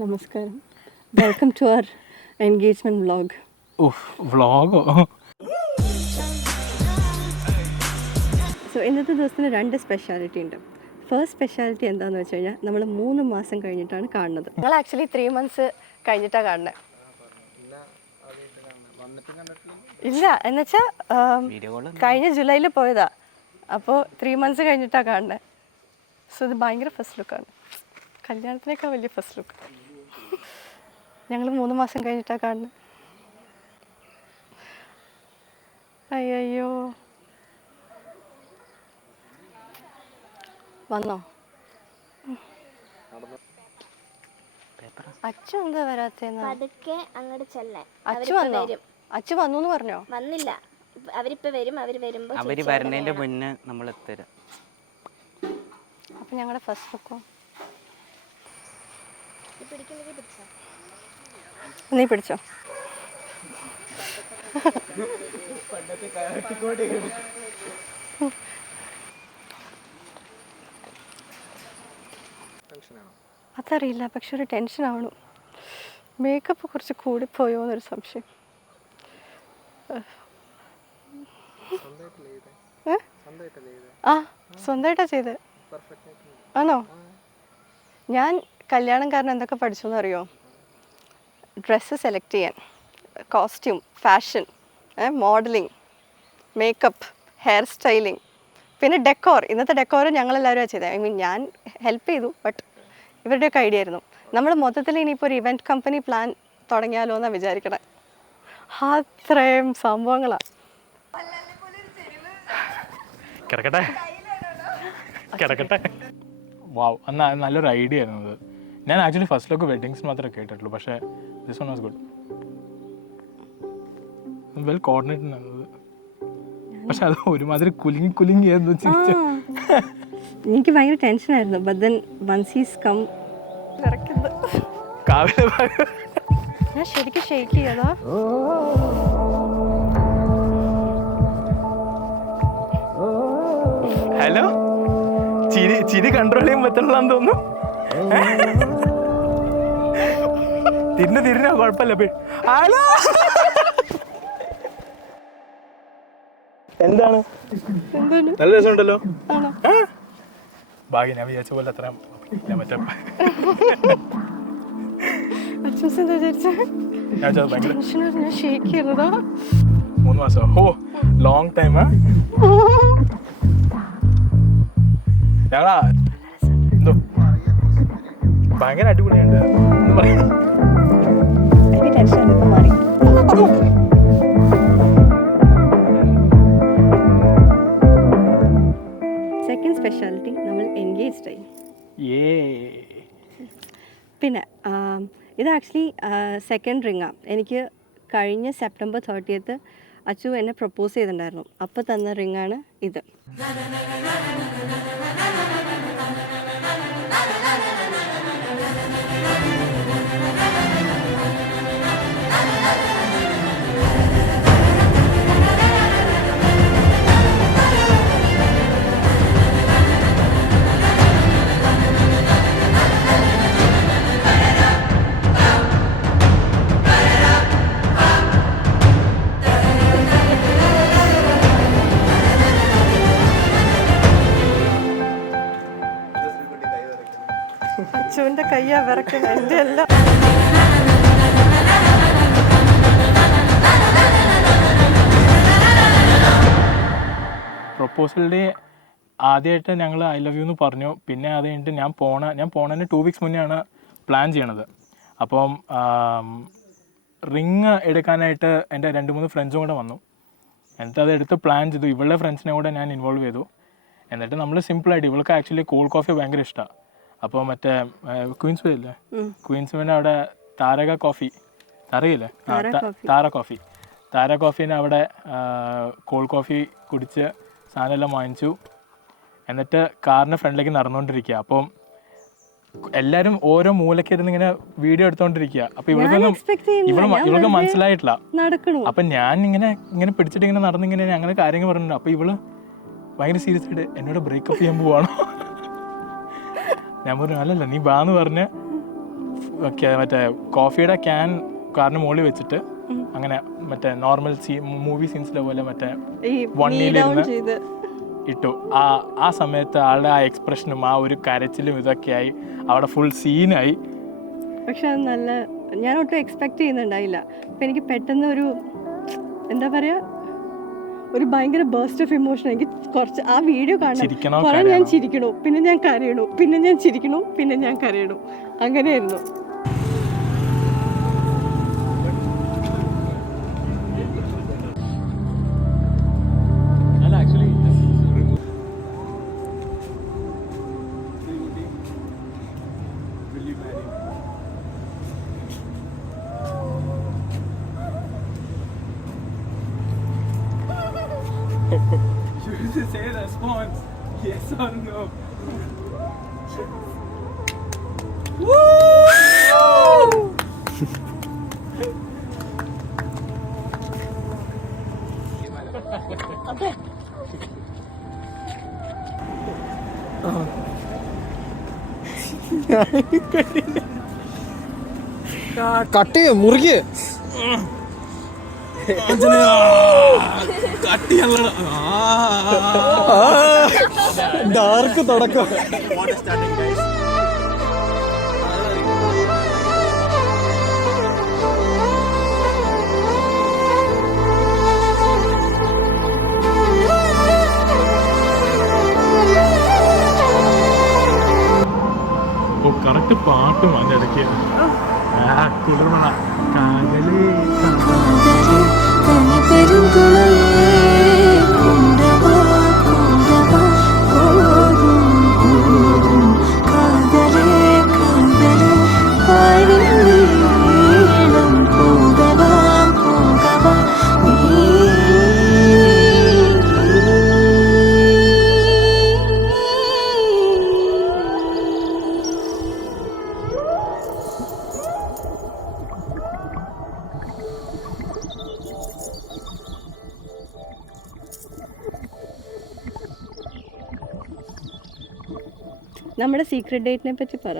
നമസ്കാരം. Welcome to our engagement vlog. വ്ളോഗോ? So ഇന്നത്തെ ദിവസത്തിന് 2 സ്പെഷ്യാലിറ്റി ഉണ്ട്. ഫസ്റ്റ് സ്പെഷ്യാലിറ്റി എന്താണെന്ന് വെച്ച് കഴിഞ്ഞാൽ നമ്മൾ 3 മാസം കഴിഞ്ഞിട്ടാണ് കാണുന്നത്. ഞങ്ങൾ ആക്ച്വലി 3 months കഴിഞ്ഞിട്ടാണ് കാണുന്നത്. ഇല്ല എന്നുവെച്ചാൽ കഴിഞ്ഞ ജൂലൈയിൽ പോയതാ. അപ്പോൾ 3 months കഴിഞ്ഞിട്ടാണ് കാണുന്നത്. സോ ഇത് ഭയങ്കര ഫസ്റ്റ് ലുക്കാണ്. കല്യാണത്തിനേക്കാൾ വലിയ ഫസ്റ്റ് ലുക്ക്. ഞങ്ങൾ 3 മാസം കഴിഞ്ഞിട്ടാണ് കാണുന്നത്. അയ്യോ വന്നോ? അച്ചു എന്താ വരാത്തേന്ന്? അച്ചു വന്നു എന്ന് പറഞ്ഞോ? വന്നില്ല, അവരിപ്പോ വരും. അവര് വരുന്നതിന്റെ മുന്നേ നമ്മൾ എത്തരാം. അപ്പൊ ഞങ്ങളുടെ ഫസ്റ്റ് ലുക്കോ? നീ പിടിച്ചോ. അതറിയില്ല, പക്ഷെ ഒരു ടെൻഷൻ ആവണു. മേക്കപ്പ് കുറച്ച് കൂടിപ്പോയോ എന്നൊരു സംശയം. ആ സ്വന്തമായിട്ടാ ചെയ്ത്. ആണോ? ഞാൻ കല്യാണം കാരണം എന്തൊക്കെ പഠിച്ചു എന്നറിയോ? ഡ്രസ്സ് സെലക്ട് ചെയ്യാൻ, costume, fashion, modelling, makeup, hair styling, പിന്നെ ഡെക്കോർ. ഇന്നത്തെ ഡെക്കോർ ഞങ്ങളെല്ലാവരും ചെയ്തത്. ഐ മീൻ ഞാൻ ഹെൽപ്പ് ചെയ്തു, ബട്ട് ഇവരുടെയൊക്കെ ഐഡിയ ആയിരുന്നു. നമ്മൾ മൊത്തത്തിൽ ഇനിയിപ്പോൾ ഒരു ഇവൻറ്റ് കമ്പനി പ്ലാൻ തുടങ്ങിയാലോ എന്നാണ് വിചാരിക്കണേ. അത്രയും സംഭവങ്ങളാണ്. വാവ്, എന്നാ നല്ലൊരു ഐഡിയ ആയിരുന്നു അത്. ഞാൻ ആക്ച്വലി ഫസ്റ്റ് ലുക്ക് വെഡിങ്സ് മാത്രമേ കേട്ടിട്ടുള്ളൂ, പക്ഷേ this one was good. Well coordinated ആണത്. പക്ഷെ അത് ഒരുമാതിരി കുലുങ്ങി എനിക്ക് ഭയങ്കര ടെൻഷനായിരുന്നു. But then once he's come ഞാൻ ശരിക്കും ഷേക്ക് ചെയ്യാതാ. ഹലോ, ചിരി കൺട്രോൾ ചെയ്യാൻ പറ്റണില്ലാന്ന് തോന്നുന്നു. തിരിഞ്ഞോ, കുഴപ്പമില്ല. ഹലോ, എന്താണ്? നല്ല രസമുണ്ടല്ലോ. ഭാഗ്യം, ഞാൻ വിചാരിച്ച പോലെ അത്ര മറ്റേ 3 മാസം. ഓ ലോങ് ടൈം. ഞങ്ങളാ എന്തോ ഭയങ്കര അടിപൊളിയുണ്ട്. സെക്കൻഡ് സ്പെഷ്യാലിറ്റി, നമ്മൾ എൻഗേജ്ഡ് ആയി. പിന്നെ ഇത് ആക്ച്വലി സെക്കൻഡ് റിങ്ങാണ്. എനിക്ക് കഴിഞ്ഞ സെപ്റ്റംബർ 30th അച്ചു എന്നെ പ്രപ്പോസ് ചെയ്തിട്ടുണ്ടായിരുന്നു. അപ്പോൾ തന്ന റിങ്ങാണ് ഇത്. അച്ചുവിൻ്റെ കയ്യാ വിറക്കുന്നത്, എൻ്റെ അല്ല. പ്രൊപ്പോസൽ ഡേ ആദ്യമായിട്ട് ഞങ്ങൾ ഐ ലവ് യു എന്ന് പറഞ്ഞു. പിന്നെ അത് കഴിഞ്ഞിട്ട് ഞാൻ പോണതിന് 2 weeks മുന്നേ ആണ് പ്ലാൻ ചെയ്യണത്. അപ്പം റിങ് എടുക്കാനായിട്ട് എൻ്റെ 2-3 ഫ്രണ്ട്സും കൂടെ വന്നു. എന്നിട്ട് അത് എടുത്ത് പ്ലാൻ ചെയ്തു. ഇവളുടെ ഫ്രണ്ട്സിനെ കൂടെ ഞാൻ ഇൻവോൾവ് ചെയ്തു. എന്നിട്ട് നമ്മൾ സിമ്പിളായിട്ട്, ഇവൾക്ക് ആക്ച്വലി കോൾഡ് കോഫി ഭയങ്കര ഇഷ്ടമാണ്. അപ്പോൾ മറ്റേ ക്വീൻസ് വേ ഇല്ലേ, ക്വീൻസ് വേൻ്റെ അവിടെ താരക കോഫി അറിയില്ലേ? താര കോഫീനെ അവിടെ കോൾഡ് കോഫി കുടിച്ച് സാധനമെല്ലാം വാങ്ങിച്ചു. എന്നിട്ട് കാറിൻ്റെ ഫ്രണ്ടിലേക്ക് നടന്നുകൊണ്ടിരിക്കുക. അപ്പം എല്ലാവരും ഓരോ മൂലക്കിരുന്ന് ഇങ്ങനെ വീഡിയോ എടുത്തോണ്ടിരിക്കുക. അപ്പൊ ഇവൾക്ക് മനസ്സിലായിട്ടില്ല. അപ്പൊ ഞാൻ ഇങ്ങനെ പിടിച്ചിട്ട് ഇങ്ങനെ നടന്നിങ്ങനെ അങ്ങനെ കാര്യങ്ങൾ പറഞ്ഞിട്ടുണ്ട്. അപ്പൊ ഇവള് ഭയങ്കര സീരിയസ് ആയിട്ട് എന്നോട് ബ്രേക്കപ്പ് ചെയ്യാൻ പോവാണോ? ഞാൻ പറഞ്ഞു അല്ലല്ല നീ ബാന്ന് പറഞ്ഞ് മറ്റേ കോഫിയുടെ ക്യാൻ കാറിന് മുകളിൽ വെച്ചിട്ട് അങ്ങനെ മറ്റേ നോർമൽ മൂവി സീൻസിലെ പോലെ മറ്റേ ഈ വണ്ണിലിരുന്ന് ഇട്ടു. ആ സമയത്ത് ആളുടെ ആ എക്സ്പ്രഷനും ആ ഒരു കരച്ചിലും ഇതൊക്കെയായി അവിടെ ഫുൾ സീനായി. പക്ഷെ അത് നല്ല, ഞാൻ ഒട്ടും എക്സ്പെക്ട് ചെയ്യുന്നുണ്ടായില്ല. അപ്പം എനിക്ക് പെട്ടെന്ന് ഒരു എന്താ പറയുക, ഒരു ഭയങ്കര ബേസ്റ്റ് ഓഫ് ഇമോഷൻ. എനിക്ക് കുറച്ച് ആ വീഡിയോ കാണാൻ കുറെ ഞാൻ ചിരിക്കണു, പിന്നെ ഞാൻ കരയണു, പിന്നെ ഞാൻ ചിരിക്കണു, പിന്നെ ഞാൻ കരയണു, അങ്ങനെയായിരുന്നു. You say the response, yes or no. Cut ചെയ്യ മുറുകിയ ഡാർക്ക് തുടക്കം. കറക്റ്റ് പാട്ടും അതിൻ്റെ ഇടയ്ക്ക് കുളിർമണ കാതലേ നമ്മുടെ സീക്രട്ട് ഡേറ്റിനെ പറ്റി പറ.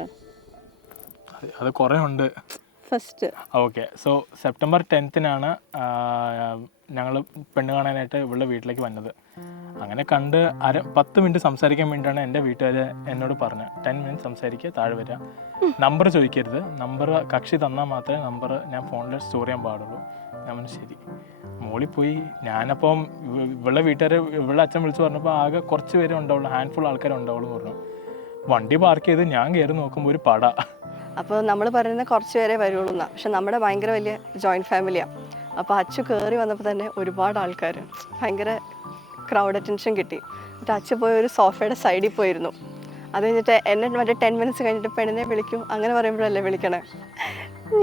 അത് കുറേ ഉണ്ട്. First okay, so September 10th ഞങ്ങൾ പെണ്ണ് കാണാനായിട്ട് ഇവളുടെ വീട്ടിലേക്ക് വന്നത്. അങ്ങനെ കണ്ട് 10 മിനിറ്റ് സംസാരിക്കാൻ വേണ്ടിയിട്ടാണ് എൻ്റെ വീട്ടുകാർ എന്നോട് പറഞ്ഞത് 10 മിനിറ്റ് സംസാരിക്കുക, താഴെ വരിക, നമ്പർ ചോദിക്കരുത്, നമ്പർ കക്ഷി തന്നാൽ മാത്രമേ നമ്പർ ഞാൻ ഫോണിൽ സ്റ്റോർ ചെയ്യാൻ പാടുള്ളൂ. ഞാൻ ശരി. മോളിൽ പോയി ഞാനപ്പം ഇവളുടെ വീട്ടുകാർ ഇവളുടെ അച്ഛൻ വിളിച്ച് പറഞ്ഞപ്പോൾ ആകെ കുറച്ച് പേരെ ഉണ്ടാവുള്ളൂ, ഹാൻഡ്ഫുൾ ആൾക്കാരെ ഉണ്ടാവുള്ളൂ എന്ന് പറഞ്ഞു. വണ്ടി പാർക്ക് ചെയ്ത് ഞാൻ കയറി നോക്കുമ്പോൾ ഒരു പട. അപ്പോൾ നമ്മൾ പറയുന്നത് കുറച്ച് പേരെ വരുള്ളൂ എന്നാണ്. പക്ഷെ നമ്മുടെ ഭയങ്കര വലിയ ജോയിൻറ്റ് ഫാമിലിയാണ്. അപ്പോൾ അച്ചു കയറി വന്നപ്പോൾ തന്നെ ഒരുപാട് ആൾക്കാർ, ഭയങ്കര ക്രൗഡ് അറ്റൻഷൻ കിട്ടി. എന്നിട്ട് അച്ചു പോയി ഒരു സോഫയുടെ സൈഡിൽ പോയിരുന്നു. അത് കഴിഞ്ഞിട്ട് എന്നെ മറ്റേ 10 മിനിറ്റ്സ് കഴിഞ്ഞിട്ട് പെണ്ണിനെ വിളിക്കും അങ്ങനെ പറയുമ്പോഴല്ലേ വിളിക്കണേ.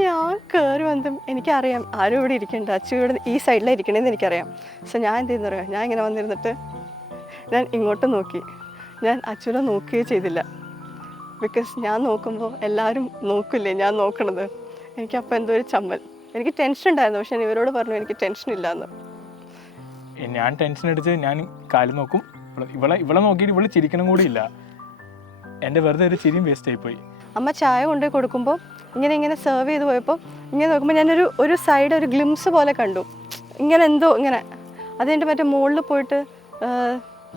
ഞാൻ കയറി വന്നതും എനിക്കറിയാം ആരും ഇവിടെ ഇരിക്കണ്ട, അച്ചു ഇവിടെ ഈ സൈഡിലാണ് ഇരിക്കണേന്ന് എനിക്കറിയാം. സോ ഞാൻ എന്ത് ചെയ്യുന്ന പറയാം, ഞാൻ ഇങ്ങനെ വന്നിരുന്നിട്ട് ഞാൻ ഇങ്ങോട്ട് നോക്കി. ഞാൻ അച്ചുവിനെ നോക്കുകയേ ചെയ്തില്ല. ബിക്കോസ് ഞാൻ നോക്കുമ്പോൾ എല്ലാവരും നോക്കില്ലേ ഞാൻ നോക്കണത്. എനിക്കപ്പോൾ എന്തോ ഒരു ചമ്മൽ, എനിക്ക് ടെൻഷൻ ഉണ്ടായിരുന്നു. പക്ഷെ ഇവരോട് പറഞ്ഞു എനിക്ക് ടെൻഷൻ ഇല്ലയെന്ന്. ഞാൻ ടെൻഷൻ അടിച്ച് ഞാൻ കാല് നോക്കും, ഇവളെ നോക്കിയിട്ട് ഇവള് ചിരിക്കണം കൂടി ഇല്ല. എൻ്റെ വെറുതെ ഒരു ചിരിയും വേസ്റ്റ് ആയിപ്പോയി. അമ്മ ചായ കൊണ്ടുപോയി കൊടുക്കുമ്പോൾ ഇങ്ങനെ സെർവ് ചെയ്ത് പോയപ്പോൾ ഇങ്ങനെ നോക്കുമ്പോൾ ഞാനൊരു സൈഡ് ഒരു ഗ്ലിംസ് പോലെ കണ്ടു. ഇങ്ങനെ എന്തോ ഇങ്ങനെ. അത് കഴിഞ്ഞിട്ട് മറ്റേ മുകളിൽ പോയിട്ട്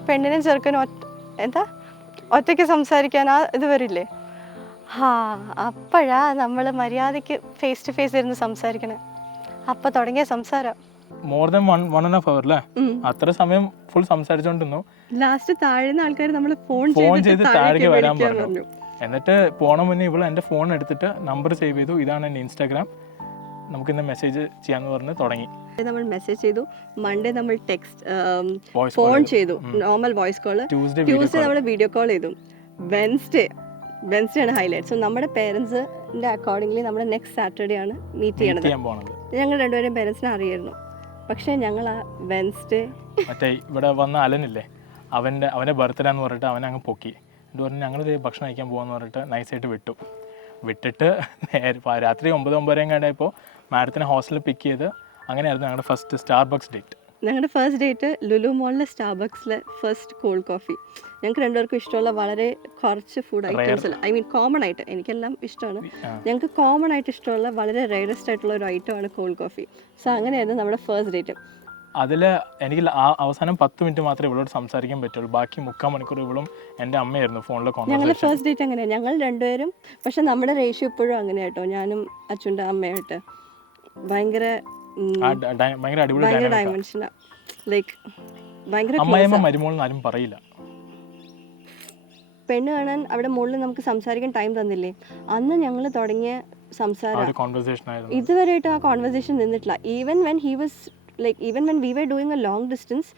പെണ്ണിനും ചെറുക്കനും ഒറ്റയ്ക്ക് സംസാരിക്കാൻ ആ ഇത് വരില്ലേ, അപ്പോഴാ നമ്മൾ മര്യാദയ്ക്ക് ഫേസ് ടു ഫേസ് ഇരുന്ന് സംസാരിക്കണേ. അപ്പം തുടങ്ങിയ സംസാരം മോർ ദാൻ 1.5 hour അല്ലേ, അത്ര സമയം ഫുൾ സംസാരിച്ചോണ്ടിരുന്നു. ലാസ്റ്റ് താഴ്ന്ന ആൾക്കാർ നമ്മൾ ഫോൺ ചെയ്ത് താഴേക്ക് വരാൻ പറഞ്ഞു. എന്നിട്ട് പോണ മുന്നേ ഇവൾ എൻ്റെ ഫോൺ എടുത്തിട്ട് നമ്പർ സേവ് ചെയ്തു, ഇതാണ് എൻ്റെ ഇൻസ്റ്റാഗ്രാം, നമുക്കിന്ന് മെസ്സേജ് ചെയ്യാന്ന് പറഞ്ഞ് തുടങ്ങി. നമ്മൾ മെസ്സേജ് ചെയ്തു, മൺഡേ നമ്മൾ ടെക്സ്റ്റ് ഫോൺ ചെയ്തു, നോർമൽ വോയിസ് കോള്, ട്യൂസ്ഡേ നമ്മൾ വീഡിയോ കോൾ ചെയ്തു, വെൻസ്ഡേ ആണ് ഹൈലൈറ്റ്. സോ നമ്മുടെ പേരൻസിൻ്റെ അക്കോർഡിംഗ്ലി നമ്മൾ നെക്സ്റ്റ് സാറ്റർഡേ ആണ് മീറ്റ് ചെയ്യണത്. ഞങ്ങൾ രണ്ടുപേരും പേരൻസിനെ അറിയായിരുന്നു. പക്ഷേ ഞങ്ങൾ ആ വെൻസ്ഡേ മറ്റേ ഇവിടെ വന്ന അലനില്ലേ, അവൻ്റെ ബർത്ത്ഡേ എന്ന് പറഞ്ഞിട്ട് അവനെ അങ്ങ് പൊക്കി. എന്നിട്ട് പറഞ്ഞ് ഞങ്ങൾ ഭക്ഷണം കഴിക്കാൻ പോകാമെന്ന് പറഞ്ഞിട്ട് നൈസായിട്ട് വിട്ടിട്ട് രാത്രി 9-9:30 കഴിഞ്ഞപ്പോൾ മാഡത്തിനെ ഹോസ്റ്റലിൽ പിക്ക് ചെയ്ത് അങ്ങനെയായിരുന്നു ഞങ്ങളുടെ ഫസ്റ്റ് സ്റ്റാർബക്സ് ഡേറ്റ്. ഞങ്ങളുടെ ഫസ്റ്റ് ഡേറ്റ് ലുലു മോളിലെ സ്റ്റാർബക്സിലെ ഫസ്റ്റ് കോൾഡ് കോഫി. ഞങ്ങൾക്ക് രണ്ടുപേർക്കും ഇഷ്ടമുള്ള വളരെ കുറച്ച് food items, I mean common ആയിട്ട്, എനിക്കെല്ലാം ഇഷ്ടമാണ്, ഞങ്ങൾക്ക് കോമൺ ആയിട്ട് ഇഷ്ടമുള്ള വളരെ റെയറസ്റ്റ് ആയിട്ടുള്ള ഒരു ഐറ്റമാണ് കോൾഡ് കോഫി. സോ അങ്ങനെയായിരുന്നു നമ്മുടെ ഫസ്റ്റ് ഡേറ്റ്. അതിൽ എനിക്ക് അവസാനം 10 മിനിറ്റ് മാത്രമേ ഇവളോട് സംസാരിക്കാൻ പറ്റുള്ളൂ. ബാക്കി 3/4 മണിക്കൂർ ഇവളും എൻ്റെ അമ്മയായിരുന്നു ഫോണിൽ ഞങ്ങളുടെ ഫസ്റ്റ് ഡേറ്റ് അങ്ങനെയാണ്, ഞങ്ങൾ രണ്ടുപേരും. പക്ഷെ നമ്മുടെ റേഷ്യോ ഇപ്പോഴും അങ്ങനെ കേട്ടോ, ഞാനും അച്ഛൻ്റെ അമ്മയായിട്ട് ഭയങ്കര ഡയമെൻഷനാ, ലൈക്ക് ഭയങ്കര അമ്മയമ്മ മരുമോളെന്ന് ആരും പറയില്ല. പെണ്ണ് കാണാൻ അവിടെ മുകളിൽ നമുക്ക് സംസാരിക്കാൻ ടൈം തന്നില്ലേ, അന്ന് ഞങ്ങൾ തുടങ്ങിയ സംസാരം ഇതുവരെയായിട്ട് ആ കോൺവെർസേഷൻ നിന്നിട്ടില്ല. Even when we were doing a long distance,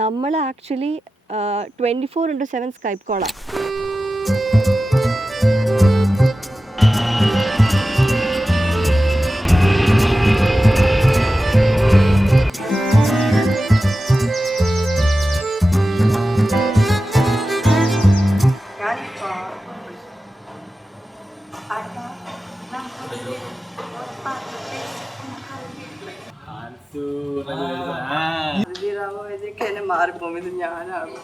നമ്മൾ ആക്ച്വലി 24/7 സ്കൈപ്പ് കോളാണ്. മാറിപ്പോകും, ഇത് ഞാനാണ്.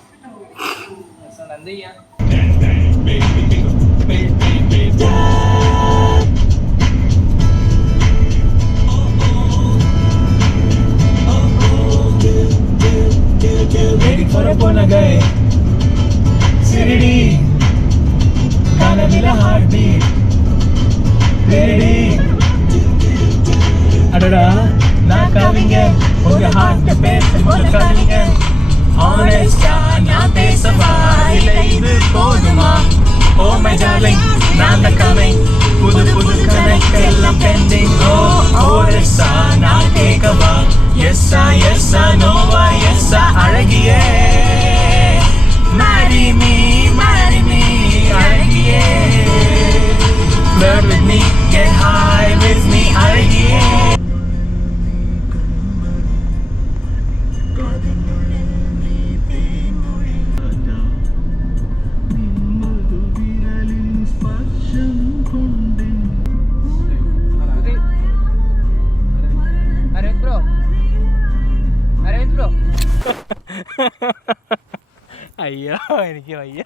അയ്യോ എനിക്ക് വയ്യ,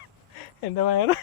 എൻ്റെ വയറ്.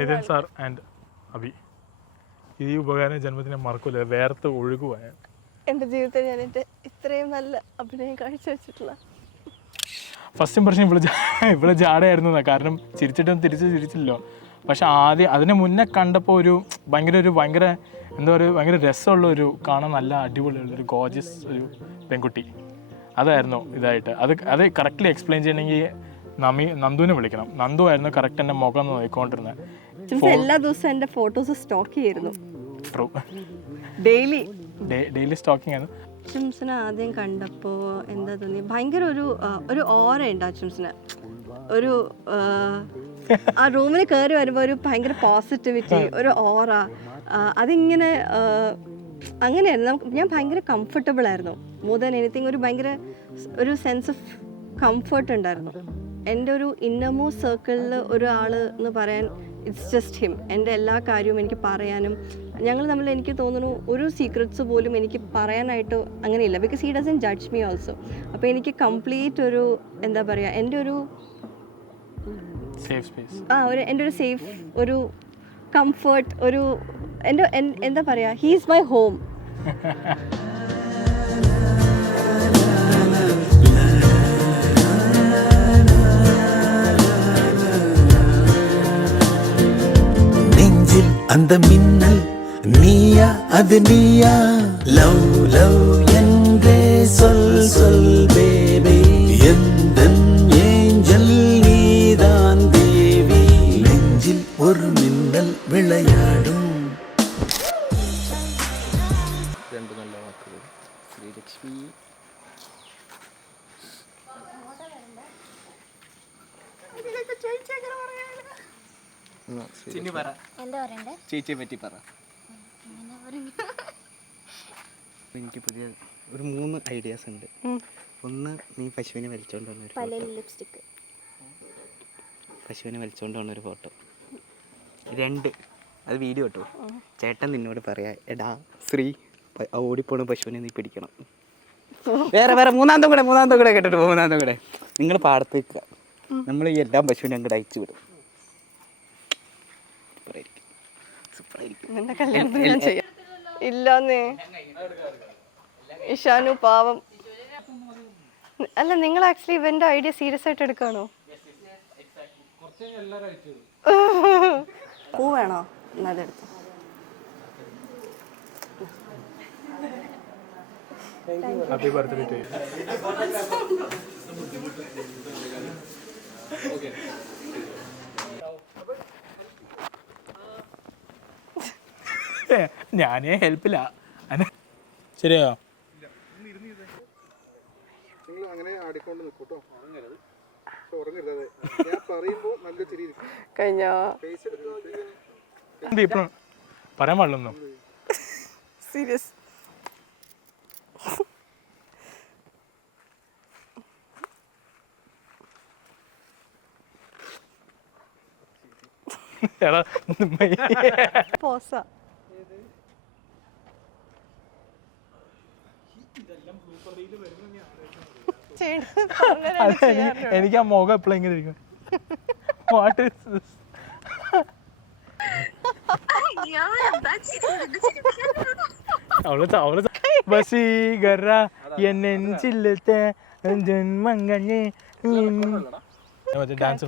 നിതിൻ സാർ ആൻഡ് അഭി, ഈ ഉപകാരം ജന്മത്തിനെ മറക്കൂല, വേർത്ത് ഒഴുകുവാൻ. എൻ്റെ ജീവിതത്തിൽ ഞാൻ എൻ്റെ ഇത്രയും നല്ല അഭിനയം കാഴ്ചവെച്ചിട്ടില്ല. ഫസ്റ്റ് ഇംപ്രഷൻ ഇവിടെ ജാടയായിരുന്നു, കാരണം ചിരിച്ചിട്ടും ചിരിച്ചില്ലല്ലോ. പക്ഷെ ആദ്യം അതിന് മുന്നേ കണ്ടപ്പോൾ ഭയങ്കര എന്താ പറയുക, ഭയങ്കര രസമുള്ള കാണാൻ നല്ല അടിപൊളിയുള്ളൊരു ഗോർജിയസ് ഒരു പെൺകുട്ടി. അതായിരുന്നു ഇതായിട്ട്. അത് കറക്റ്റ്ലി എക്സ്പ്ലെയിൻ ചെയ്യണമെങ്കിൽ നന്ദുവിനെ വിളിക്കണം. നന്ദു ആയിരുന്നു കറക്റ്റ് എൻ്റെ മുഖം നോക്കിക്കൊണ്ടിരുന്നത്. എല്ലാ ദിവസവും എൻ്റെ ഫോട്ടോസ് സ്റ്റോക്ക് ചെയ്യായിരുന്നു. ട്രൂ, ഡെയിലി സ്റ്റോക്കിംഗ് ആയിരുന്നു. അച്ചംസിനെ ആദ്യം കണ്ടപ്പോൾ എന്താ തോന്നി, ഭയങ്കര ഒരു ഓറ ഉണ്ട് അച്ചംസിന്. ആ റൂമിൽ കയറി വരുമ്പോൾ ഒരു ഭയങ്കര പോസിറ്റിവിറ്റി, ഒരു ഓറ, അതിങ്ങനെ അങ്ങനെയായിരുന്നു. ഞാൻ ഭയങ്കര കംഫർട്ടബിൾ ആയിരുന്നു. മോർ ദാൻ എനിത്തിങ് ഭയങ്കര സെൻസ് ഓഫ് കംഫർട്ട് ഉണ്ടായിരുന്നു. എൻ്റെ ഒരു ഇന്നമോസ്റ്റ് സർക്കിളിൽ ഒരാൾ എന്ന് പറയാൻ ഇറ്റ്സ് ജസ്റ്റ് ഹിം. എൻ്റെ എല്ലാ കാര്യവും എനിക്ക് പറയാനും ഞങ്ങൾ തമ്മിൽ എനിക്ക് തോന്നുന്നു ഒരു സീക്രറ്റ്സ് പോലും എനിക്ക് പറയാനായിട്ട് അങ്ങനെയില്ല. Because he doesn't judge me also. അപ്പോൾ എനിക്ക് കംപ്ലീറ്റ് ഒരു എന്താ പറയുക എൻ്റെ ഒരു സേഫ് സ്പേസ്, എൻ്റെ ഒരു സേഫ് ഒരു കംഫർട്ട് ഒരു എൻ്റെ എന്താ പറയുക, ഹീസ് മൈ ഹോം. നെഞ്ചിൽ அந்த மின்னல் நீயா அது நீயா லவ் லவ் என்றே சொல் சொல் பேபி எந்தன் ஏஞ்சல் நீதான் தேவி நெஞ்சில் ஒரு மின்னல் விளையாடும். രണ്ട് നല്ല വാക്കുകൾ. ശ്രീലക്ഷ്മി. എന്താ പറയണ്ടേ? ചേച്ചിയെ പറ്റി പറ. എനിക്ക് പുതിയ ഒരു 3 ഐഡിയാസ് ഉണ്ട്. ഒന്ന്, നീ പശുവിനെ വലിച്ചോണ്ട് വന്ന ഒരു പല്ലിൽ ലിപ്സ്റ്റിക്ക്. പശുവിനെ വലിച്ചോണ്ട് വന്ന ഒരു ഫോട്ടോ. 2, അത് വീഡിയോ കേട്ടോ. ചേട്ടൻ നിന്നോട് പറയാ, എടാ ശ്രീ ഓടിപ്പോണ പശുവിനെ നീ പിടിക്കണം. വേറെ മൂന്നാമത്തെ കൂടെ കേട്ടിട്ട് പോ. മൂന്നാമത്തെ കൂടെ നിങ്ങൾ പാടത്ത് നിൽക്കുക, നമ്മൾ ഈ എല്ലാ പശുവിനെ അങ്ങോട്ട് അയച്ചു വിടും. നിന്റെ കല്യാണത്തിന് ഞാൻ ചെയ്യാം. ഇല്ലാന്നേ ഇഷാനു പാവം. അല്ല, നിങ്ങൾ ആക്ച്വലി ഇവന്റെ ഐഡിയ സീരിയസ് ആയിട്ട് എടുക്കാണോ? പൂ വേണോ? അതെടുത്തു. Happy birthday to you. ഞാനേ ഹെൽപ്പില്ല. ശരിയോ? നിങ്ങൾ അങ്ങനെ ആടിക്കൊണ്ട് നിൽക്കൂട്ടോ. ഉറങ്ങരുത്. ഞാൻ പറയുമ്പോൾ നല്ല ചിരി കഴിഞ്ഞോ? ഇപ്പോഴും പറയാൻ പാടില്ലെന്നോ? സീരിയസ്. പോസ എനിക്ക് ആ മുഖം എപ്പോഴും എങ്ങനെ ഇരിക്കും. What is this? അവള് വസീകര എന്നെഞ്ചില്ലത്തെ ജന്മങ്ങനെ ഡാൻസ്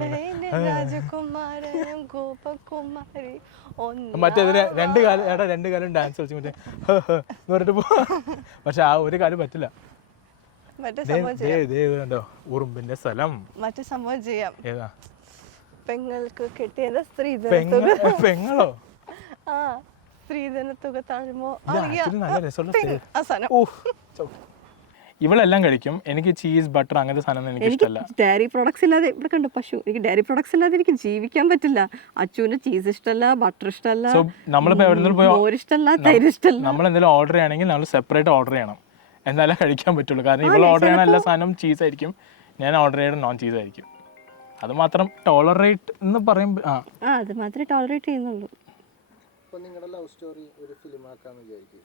മറ്റേ രണ്ട് കാലം ഡാൻസ് കളിച്ച് മറ്റേ പറഞ്ഞിട്ട് പോ. പക്ഷെ ആ ഒരു കാലം പറ്റില്ല. കണ്ടോ ഉറുമ്പിന്റെ സ്ഥലം. മറ്റേ സംഭവം ചെയ്യാം. ഏതാ? പെങ്ങൾക്ക് കിട്ടിയത് പെങ്ങളോ? ആ, സ്ത്രീധന തുക താഴുമോ? ഇവളെല്ലാം കഴിക്കും. എനിക്ക് ചീസ് ബട്ടർ അങ്ങനത്തെ സാധനം എനിക്ക് ഇഷ്ടമല്ല. ഡയറി പ്രോഡക്ട്സ് ഇല്ലാതെ ഇവിടെ കണ്ടു പശു. എനിക്ക് ഡയറി പ്രോഡക്ട്സ് ഇല്ലാതെ എനിക്ക് ജീവിക്കാൻ പറ്റില്ല. അച്ചുവിന് ചീസ് ഇഷ്ടമല്ല, ബട്ടർ ഇഷ്ടമല്ല, തൈര് ഇഷ്ടമല്ല. നമ്മൾ എന്തെങ്കിലും ഓർഡർ ചെയ്യണമെങ്കിൽ നമ്മൾ സെപ്പറേറ്റ് ഓർഡർ ചെയ്യണം, എന്നാലേ കഴിക്കാൻ പറ്റുള്ളൂ. കാരണം ഇവൾ ഓർഡർ ചെയ്യണ എല്ലാ സാധനവും ചീസ് ആയിരിക്കും, ഞാൻ ഓർഡർ ചെയ്യണ നോൺ ചീസ് ആയിരിക്കും. അത് മാത്രം ടോളറേറ്റ് എന്ന് പറയുമ്പോൾ അത് മാത്രമേ ടോളറേറ്റ് ചെയ്യുന്നുള്ളൂ. നിങ്ങളുടെ ലവ് സ്റ്റോറി ഒരു ഫിലിം ആക്കാന്ന് വിചാരിക്കും.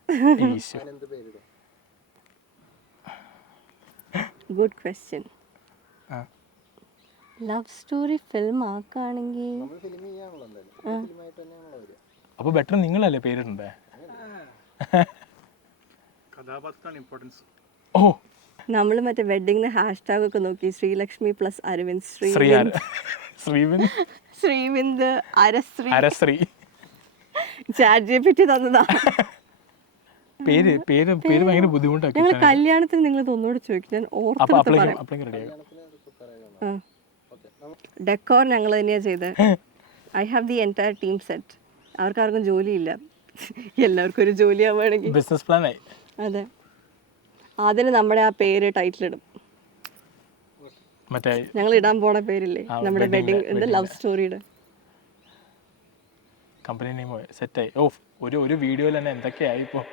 Good question. Love story film ആക്കുകയാണെങ്കിൽ അപ്പൊ ബെറ്റർ നിങ്ങളല്ലേ പേരിടണ്ടേ? ഓ, നമ്മൾ മറ്റേ വെഡിങ്ങിന് ഹാഷ്ടാഗ് ഒക്കെ നോക്കി, Sreelakshmi plus Aravind, Srivind Arasree. Chat GPT തന്നതാ പേര് ഭയങ്കര ബുദ്ധിമുട്ടാണ്. ഞങ്ങൾ കല്യാണത്തിന് നിങ്ങൾ ഒന്നുകൂടെ ചോദിക്കും, ഞാൻ ഓർത്തെടുത്ത് പറയാം. ഡെക്കോർ ഞങ്ങൾ തന്നെയാണ് ചെയ്തത്. I have the entire team set. അവർക്കാർക്കും ജോലിയില്ല, എല്ലാവർക്കും ഒരു ജോലിയാവുകയാണെങ്കിൽ ബിസിനസ് പ്ലാൻ ആയി. അതെ, അതിന് നമ്മുടെ ആ പേര് ടൈറ്റിലിടും. മറ്റേ ഞങ്ങൾ ഇടാൻ പോണ പേരില്ലേ നമ്മുടെ വെഡിങ് ലവ് സ്റ്റോറിയുടെ കമ്പനി നെയിം സെറ്റായി. ഓ, ഒരു വീഡിയോയിൽ തന്നെ എന്തൊക്കെയായി ഇപ്പോൾ.